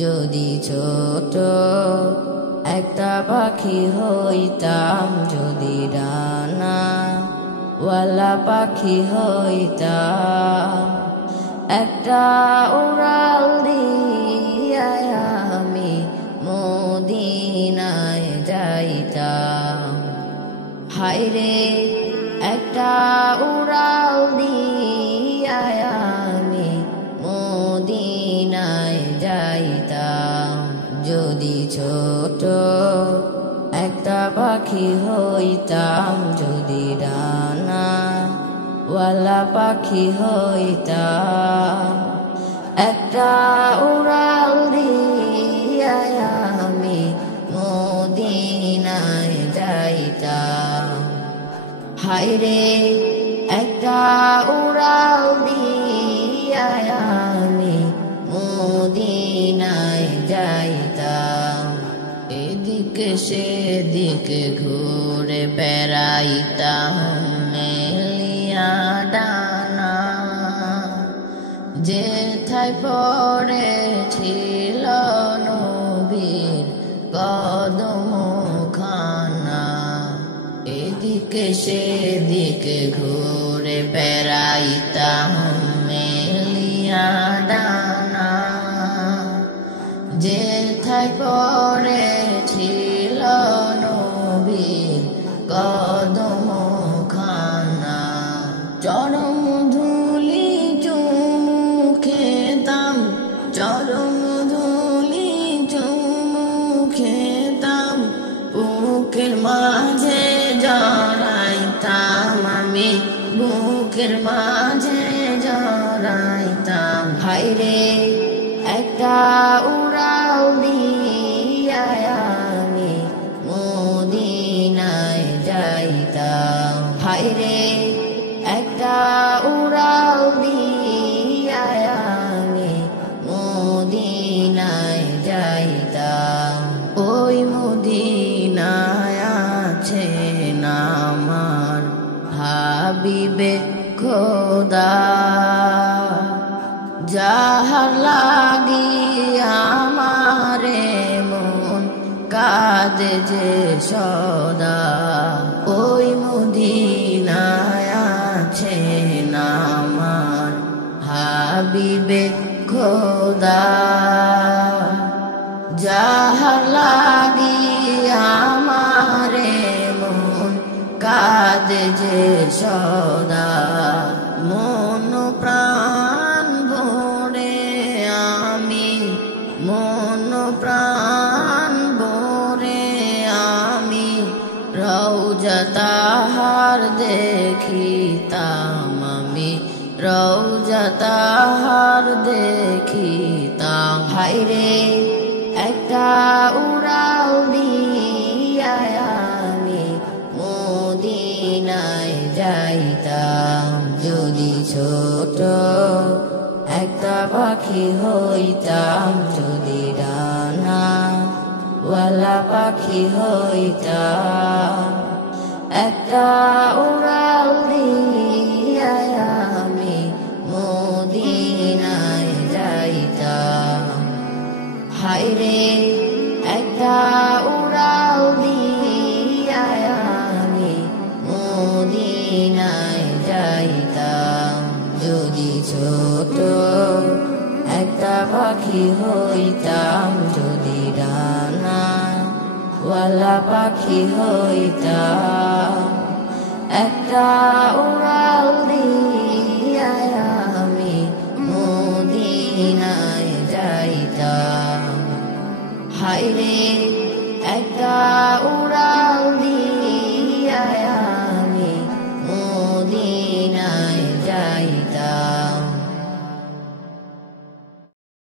যদি ছোট একটা পাখি হইতাম, যদি ডানা ওয়ালা পাখি হইতাম, একটা উড়াল দিয়া আমি মদিনায় যাইতাম। হায়রে একটা উড়াল দিয়া আমি মদিনায় যাইতাম। যদি ছোট একটা পাখি হইতাম, যদি ডানা ওয়ালা পাখি হইতাম, একটা উড়াল দিয়া আমি মদিনায় যাইতাম। হায়রে একটা উড়াল দিয়া আমি মদিনায় যাইতাম। এদিকে সেদিকে ঘুরে বেড়াইতাম মেলিয়া ডানা, যেথায় পড়েছিল নবীর কদম খানা। এদিকে সেদিকে ঘুরে বেড়াইতাম মেলিয়া ডানা, যেথায় পড়েছিল নবীর কদম খানা। চরম ধুলি চুমু খেতাম, চরম ধুলি চুমু খেতাম, বুকের মাঝে জড়াইতাম আমি, বুকের মাঝে জড়াইতাম। হায়রে একটা উড়াল দিয়া আমি মদিনায় যাইতাম। হায়রে একটা উড়াল দিয়া আমি মদিনায় যাইতাম। ওই মদিনায় আছেন আমার হাবিবে খোদা, যাহার লাগি আমারে মন কাঁদে যে সদা। ওই মদিনায় আছেন আমার হাবিবে খোদা, যাহার লাগি আমারে মন কাঁদে যে সদা। মন প্রাণ ভরে আমি, মন প্রাণ ভরে আমি রওজা তাহার দেখিতাম, আমি রওজা তাহার দেখিতাম। হায়রে একটা উড়াল দিয়া আমি মদিনায় যাইতাম। যদি ছোট একটা পাখি হইতাম, যদি ডানা ওয়ালা পাখি হইতাম, একটা উড়াল দিয়া আমি মদিনায় যাইতাম। হায়রে একটা উড়াল দিয়া আমি মদিনায় যাইতাম। যদি ছোট একটা পাখি হইতাম, যদি ডানা ওয়ালা পাখি হইতাম, একটা উড়াল দিয়া আমি মদিনায় যাইতাম। হায়রে